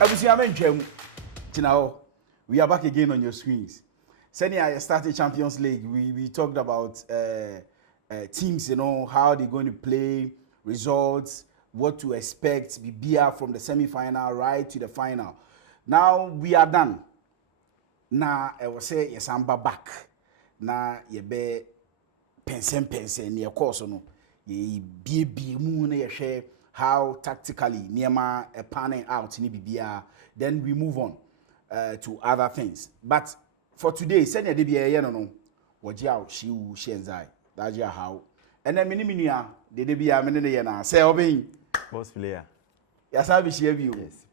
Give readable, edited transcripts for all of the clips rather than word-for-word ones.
Now, we are back again on your screens. Senior, I started Champions League. We talked about teams, how they're going to play, results, what to expect, BBR from the semi-final right to the final. Now we are done. Now I will say yes, I'm back. Now you be pensen near course no. Ye be moon ye share how tactically Niema panning out in BBR. Then we move on to other things. But for today, send your DBA no. Wajia she shenzai. That's how. And then mini the DBA mini na say obeying. Boss player. Yes, I will share you. Yes.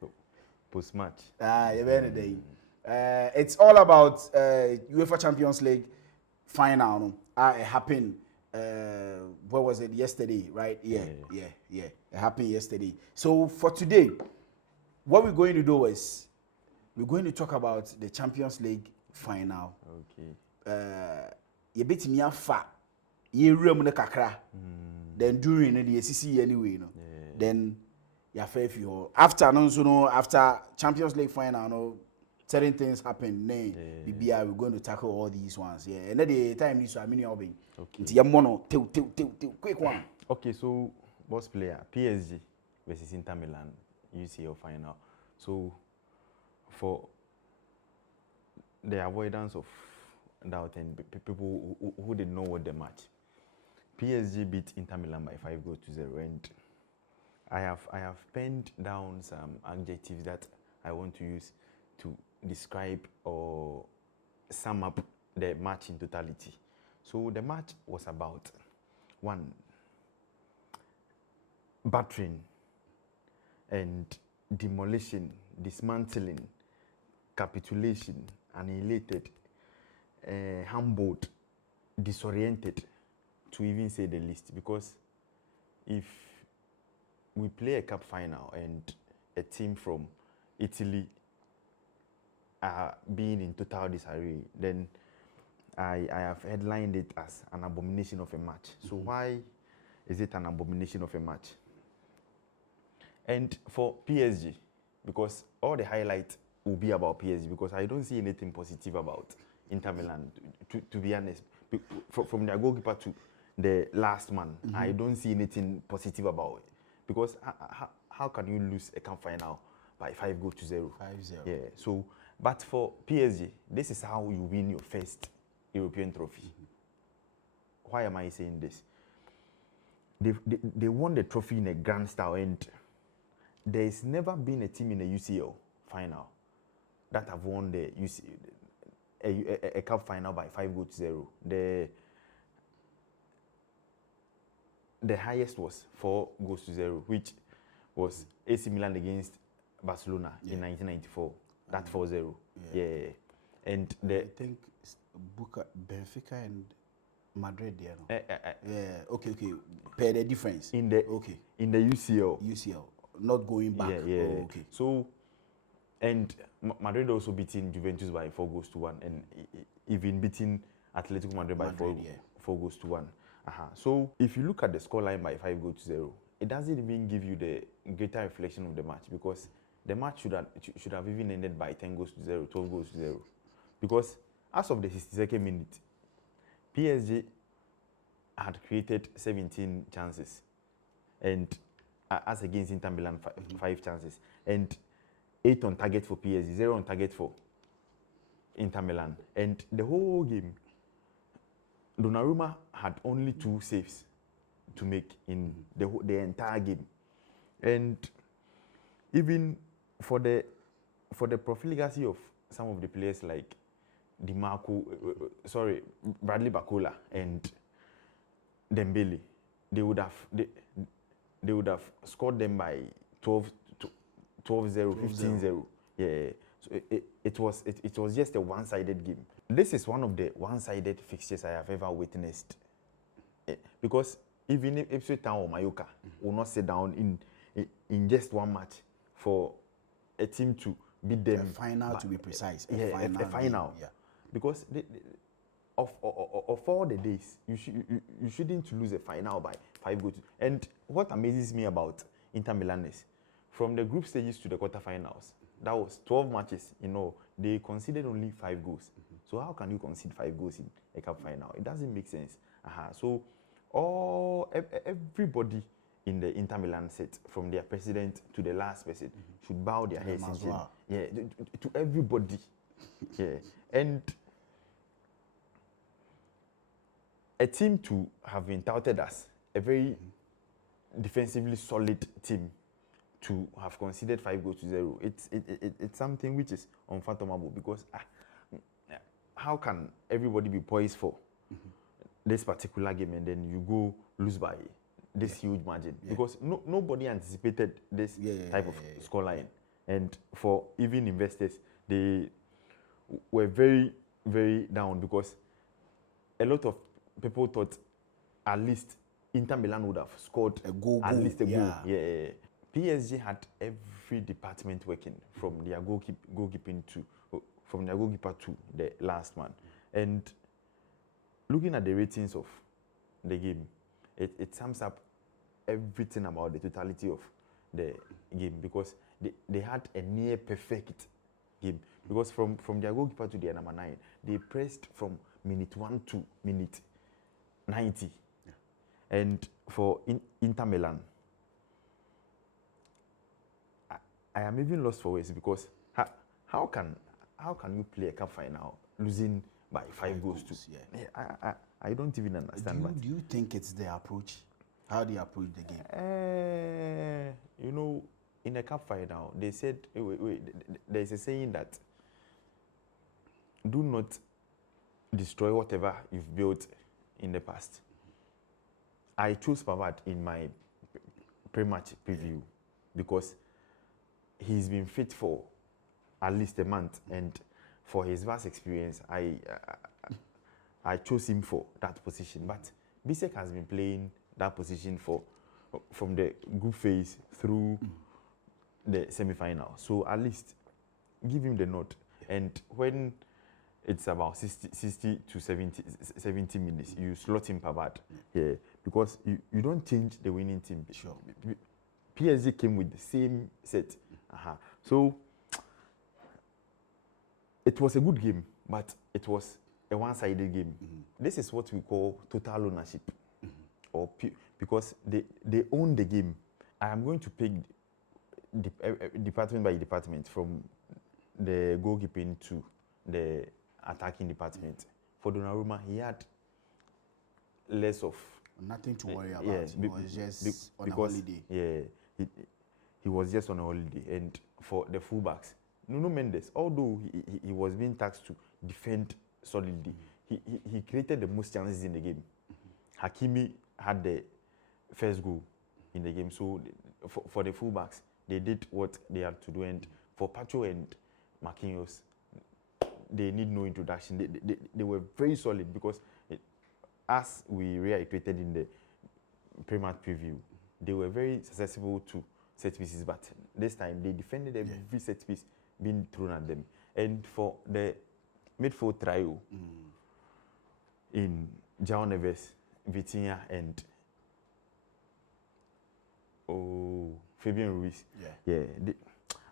Post match. Day. It's all about UEFA Champions League final. It happened. What was it yesterday? Right? Yeah. It happened yesterday. So for today, what we're going to do is we're going to talk about the Champions League final. Okay. You bet me a fa. You remember the kakra. Then during the SEC anyway, Then you fair few. After Champions League final, certain things happen. We're going to tackle all these ones. Yeah. And at the time this I mean okay. Quick one. Okay, so boss player PSG versus Inter Milan UCL final. So for the avoidance of doubt and people who didn't know what the match, PSG beat Inter Milan by 5-0, and I have penned down some adjectives that I want to use to describe or sum up the match in totality. So the match was about one, battering and demolition, dismantling, capitulation, annihilated, humbled, disoriented, to even say the least. Because if we play a cup final and a team from Italy are being in total disarray, then I have headlined it as an abomination of a match. So why is it an abomination of a match? And for PSG, because all the highlight will be about PSG, because I don't see anything positive about Inter Milan, to be honest. From their goalkeeper to the last man, I don't see anything positive about it. Because how can you lose a cup final by 5-0? 5-0. Yeah. So, but for PSG, this is how you win your first European trophy. Why am I saying this? They won the trophy in a grand style, and there's never been a team in the UCL final that have won the a cup final by 5-0. The highest was 4-0, which was AC Milan against Barcelona in 1994. That 4-0. Yeah. And I think Benfica and Madrid there. Okay. Pair the difference. In the UCL. Not going back. Yeah. Oh, okay. So, and Madrid also beating Juventus by 4-1, and even beating Atletico Madrid by 4-1. So if you look at the scoreline by 5-0, it doesn't even give you the greater reflection of the match, because the match should have even ended by 10-0, 12-0. Because as of the 62nd minute, PSG had created 17 chances, and as against Inter Milan, 5 chances, and 8 on target for PSG, 0 on target for Inter Milan. And the whole game, Donnarumma had only 2 saves to make in the entire game. And even for the profligacy of some of the players like Bradley Barcola and Dembele, they would have scored them by 12-0, 15-0. Yeah. So it was just a one-sided game. This is one of the one-sided fixtures I have ever witnessed. Because even if Ipswich Town or Mallorca will not sit down in just one match for a team to beat them. A final, to be precise. A final. Yeah. Because of all the days, you shouldn't lose a final by 5-0. And what amazes me about Inter Milan is, from the group stages to the quarterfinals, That was 12 matches. They conceded only 5 goals. So how can you concede 5 goals in a cup final? It doesn't make sense. So everybody in the Inter Milan set, from their president to the last person, should bow their heads and say, yeah, to everybody. Yeah. And a team to have been touted as a very defensively solid team to have conceded 5 goals to 0, it's something which is unfathomable, because how can everybody be poised for this particular game and then you go lose by this huge margin? Because nobody anticipated this type of scoreline. And for even investors, they were very, very down, because a lot of people thought at least Inter Milan would have scored at least a goal. Yeah. PSG had every department working, from their goalkeeping from their goalkeeper to the last man. And looking at the ratings of the game, it sums up everything about the totality of the game, because they had a near perfect game. Because from their goalkeeper to their number 9, they pressed from minute 1 to minute 90. Yeah. And for Inter Milan, I am even lost for words, because how can you play a cup final losing by 5 goals to? Yeah. I don't even understand. Do you think it's their approach? How they approach the game? In a cup final, they said, there's a saying that do not destroy whatever you've built in the past. I chose Pavard in my pre-match preview because he's been fit for at least a month, and for his vast experience, I chose him for that position. But Bisek has been playing that position from the group phase through the semi-final. So at least give him the nod. And when it's about 60 to 70 minutes, you slot him Pavard. Yeah, because you don't change the winning team. Sure. PSG came with the same set. So it was a good game, but it was a one-sided game. This is what we call total ownership, or because they own the game. I am going to pick department by department, from the goalkeeping to the attacking department. For Donnarumma, he had less of nothing to worry about. He was just on a holiday. Yeah, he was just on a holiday. And for the fullbacks, Nuno Mendes, although he was being tasked to defend solidly, he created the most chances in the game. Hakimi had the first goal in the game. So for the fullbacks, they did what they had to do. And for Pacho and Marquinhos, they need no introduction. They were very solid, because as we reiterated in the pre-match preview, they were very susceptible to set pieces, but this time they defended every set piece being thrown at them. And for the midfield trio in João Neves, Vitinha, and Fabian Ruiz,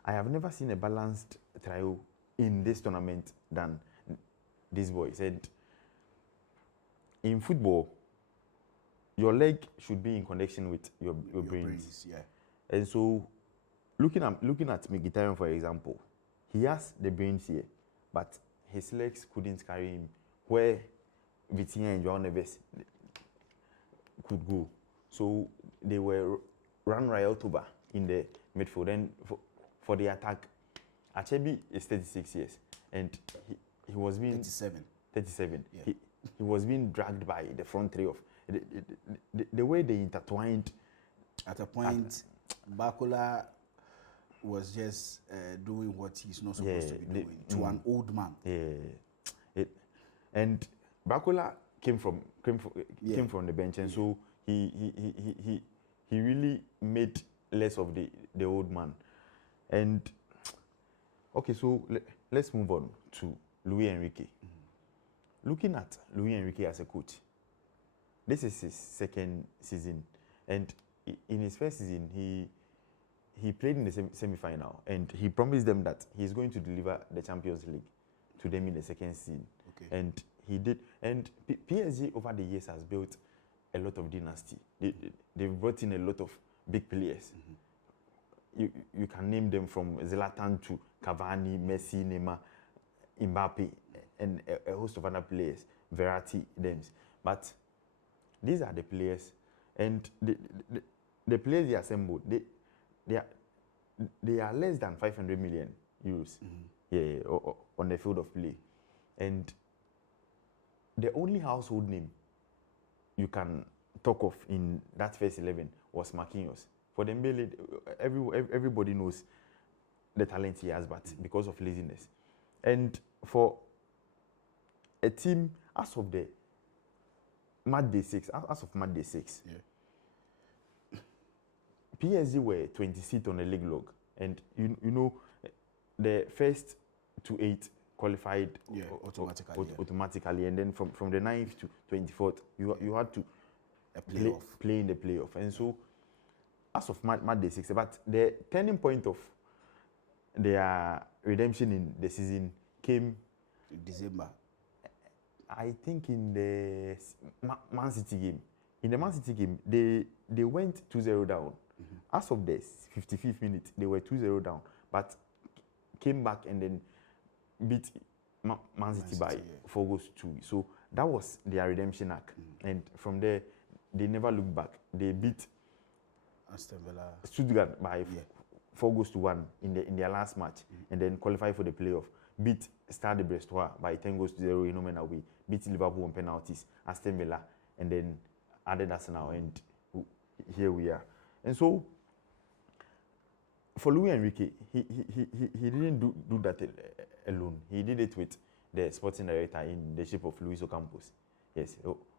I have never seen a balanced trio in this tournament than these boys. And in football, your leg should be in connection with your brains. And so, looking at Mkhitaryan, for example, he has the brains here, but his legs couldn't carry him where Vitinha and João Neves could go. So they were run riot over in the midfield. And for the attack, Achebi is 36 years, and he was being 37. Yeah. He was being dragged by the front three of the way they intertwined. At a point, Bakula was just doing what he's not supposed to be doing to an old man. And Bakula came from the bench, and so he really made less of the old man. And okay, so let's move on to Luis Enrique. Looking at Luis Enrique as a coach, this is his second season, and in his first season, he played in the semi-final, and he promised them that he's going to deliver the Champions League to them in the second season. Okay. And he did. And PSG over the years has built a lot of dynasty. They've brought in a lot of big players. You can name them from Zlatan to Cavani, Messi, Neymar, Mbappe, and a host of other players, Verratti, them. But these are the players, and the players they assembled, they are less than 500 million euros on the field of play. And the only household name you can talk of in that first 11 was Marquinhos. For Dembele, everybody knows the talent he has, but because of laziness. And for a team as of the match day 6, PSG were 26th on the league log, and you know the first to 8 qualified automatically, and then from the 9th to 24th you had to play in the playoff. And so as of match day 6, but the turning point of their redemption in the season came in December, I think, in the Man City game. In the Man City game, they went 2-0 down. As of the 55th minute, they were 2-0 down, but came back and then beat Man City by 4 goals to 2. So that was their redemption arc. And from there, they never looked back. They beat Stuttgart by 4 goals to 1 in their last match, and then qualified for the playoff. Beat Stade Brestois by 10 goals to 0 in home and away. Beat Liverpool on penalties, Aston Villa, and then added Arsenal, and here we are. And so, for Luis Enrique, he didn't do that alone. He did it with the sporting director in the shape of Luis Ocampos. Yes,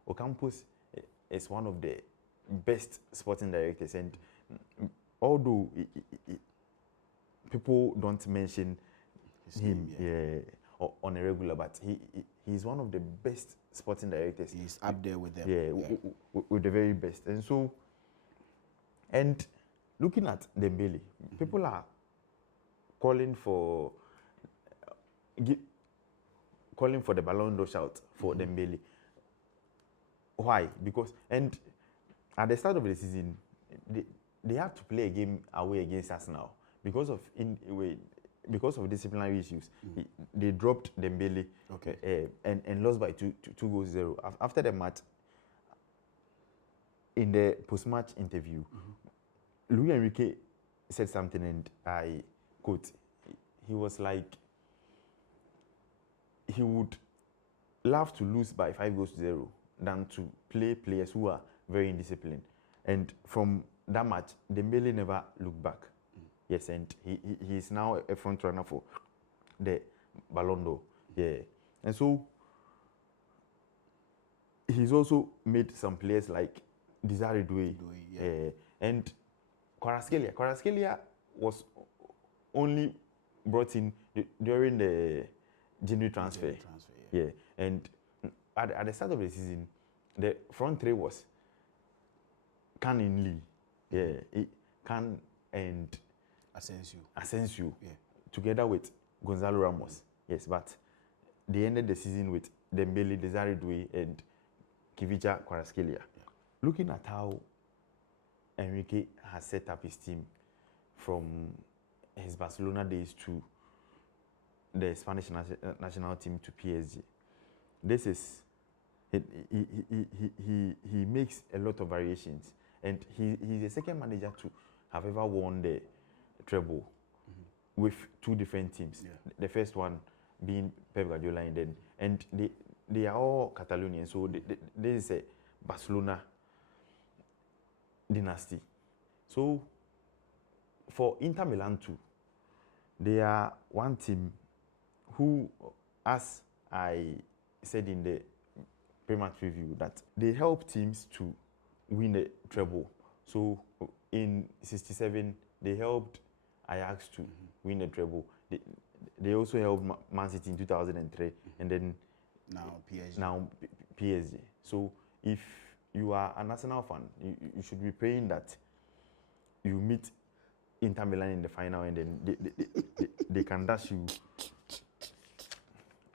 Ocampos is one of the best sporting directors, and although people don't mention him on a regular, but he's one of the best sporting directors. He's up there with them. With the very best. And so, and looking at Dembele, people are calling for the Ballon d'Or shout for Dembele. Why? Because, and at the start of the season, they had to play a game away against Arsenal because of disciplinary issues. They dropped Dembele and lost by 2 goals 0. After the match, in the post-match interview, Luis Enrique said something, and I quote, he was like, he would love to lose by 5 goals to 0 than to play players who are very indisciplined. And from that match, Dembele never looked back. Yes, and he is now a front runner for the Ballon d'Or. And so he's also made some players like Desire Doué, and Kvaratskhelia was only brought in during the January transfer. And at the start of the season, the front three was Can in Lee, Can and Asensio, together with Gonzalo Ramos. Yes, but they ended the season with Dembele, Desire Doué, and Kvicha Kvaratskhelia. Looking at how Enrique has set up his team from his Barcelona days to the Spanish national team to PSG, this is he makes a lot of variations, and he's the second manager to have ever won the treble with 2 different teams. The first one being Pep Guardiola, and they are all Catalonian, so this is a Barcelona dynasty. So for Inter Milan too, they are one team who, as I said in the pre-match review, that they help teams to win the treble. So in '67, they helped Ajax to win the treble. They also helped Man City in 2003, and then now PSG. So if you are an Arsenal fan, you should be praying that you meet Inter Milan in the final, and then they can dash you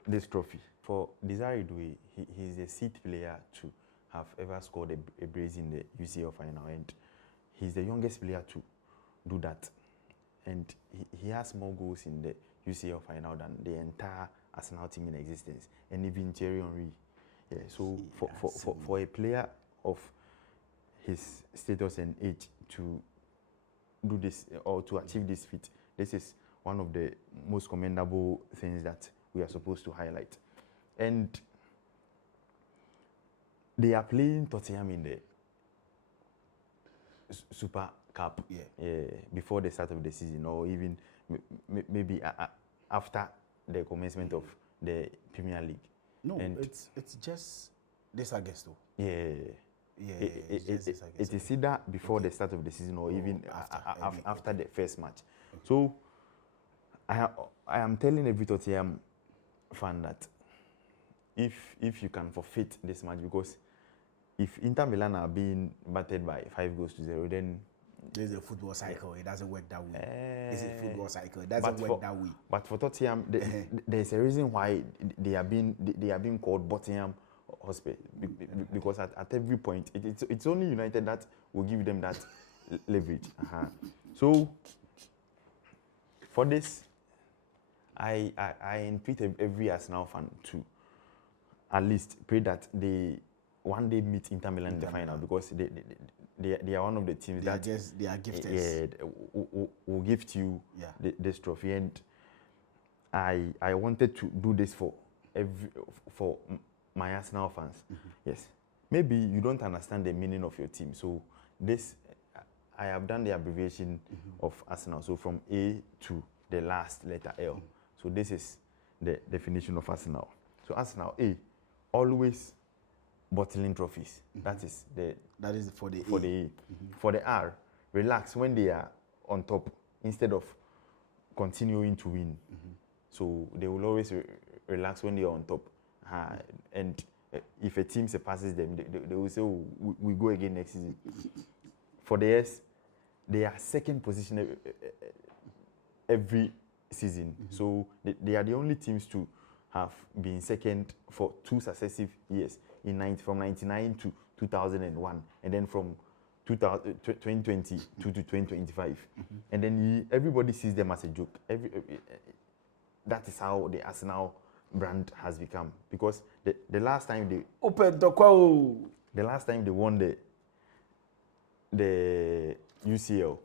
this trophy. For Desire Doué, he's the sixth player to have ever scored a brace in the UCL final, and he's the youngest player to do that. And he has more goals in the UCL final than the entire Arsenal team in existence, and even Thierry Henry. Yeah, so for a player of his status and age to do this or to achieve this feat, this is one of the most commendable things that we are supposed to highlight. And they are playing Tottenham in the Super Cup before the start of the season, or even maybe after the commencement of the Premier League. No, and it's just this August, though. It is either before the start of the season or even after the first match. Okay. So I am telling every Tottenham fan that if you can forfeit this match, because if Inter Milan are being battered by 5-0, then there's a football cycle. It doesn't work that way. It's a football cycle. It doesn't work that way. But for Tottenham, there's a reason why they are being called Tottenham Hotspur, because at every point it's only United that will give them that leverage. So for this, I entreat every Arsenal fan to at least pray that they one day meet Inter Milan in the final, because they are one of the teams they are gifted. Will gift you this trophy. And I wanted to do this for my Arsenal fans. Yes, maybe you don't understand the meaning of your team, so this I have done the abbreviation of Arsenal, so from A to the last letter L. So this is the definition of Arsenal. So Arsenal, A, always bottling trophies. That is for the A. For the R, relax when they are on top instead of continuing to win. So they will always relax when they are on top. And if a team surpasses them, they will say, oh, we go again next season. For the S, they are second position every season. So they are the only teams to have been second for 2 successive years, from 1999 to 2001, and then from 2020 to 2025. And then everybody sees them as a joke. That is how the Arsenal brand has become, because the last time they won the UCL,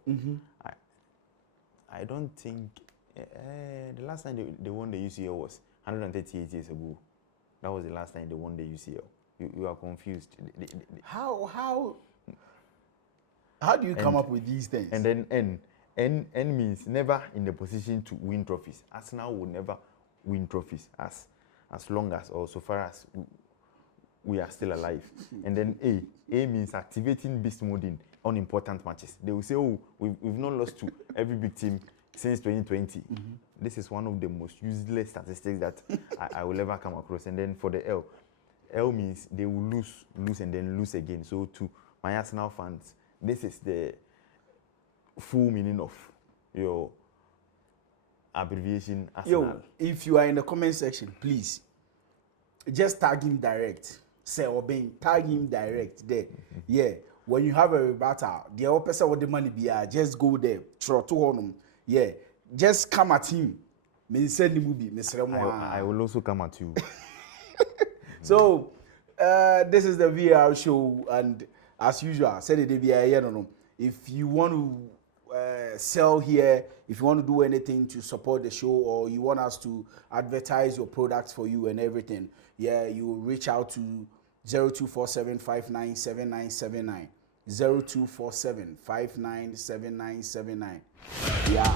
I don't think the last time they won the UCL was 138 years ago. That was the last time they won the UCL. You are confused. How do you come up with these things? And then N means never in the position to win trophies. Arsenal will never win trophies as long as, or so far as we are still alive. And then A means activating beast mode in unimportant matches. They will say, oh, we've not lost to every big team since 2020. This is one of the most useless statistics that I will ever come across. And then for the L means they will lose, and then lose again. So to my Arsenal fans, this is the full meaning of your abbreviation Arsenal. Yo, if you are in the comment section, please just tag him direct. Say Obeng, tag him direct there. Yeah, when you have a rebuttal, the other person with the money be just go there. Yeah, just come at him. I will also come at you. So this is the VAR show, and as usual, said it be if you want to sell here, if you want to do anything to support the show, or you want us to advertise your products for you and everything, you reach out to 0247 597979. 0247 597979. Yeah.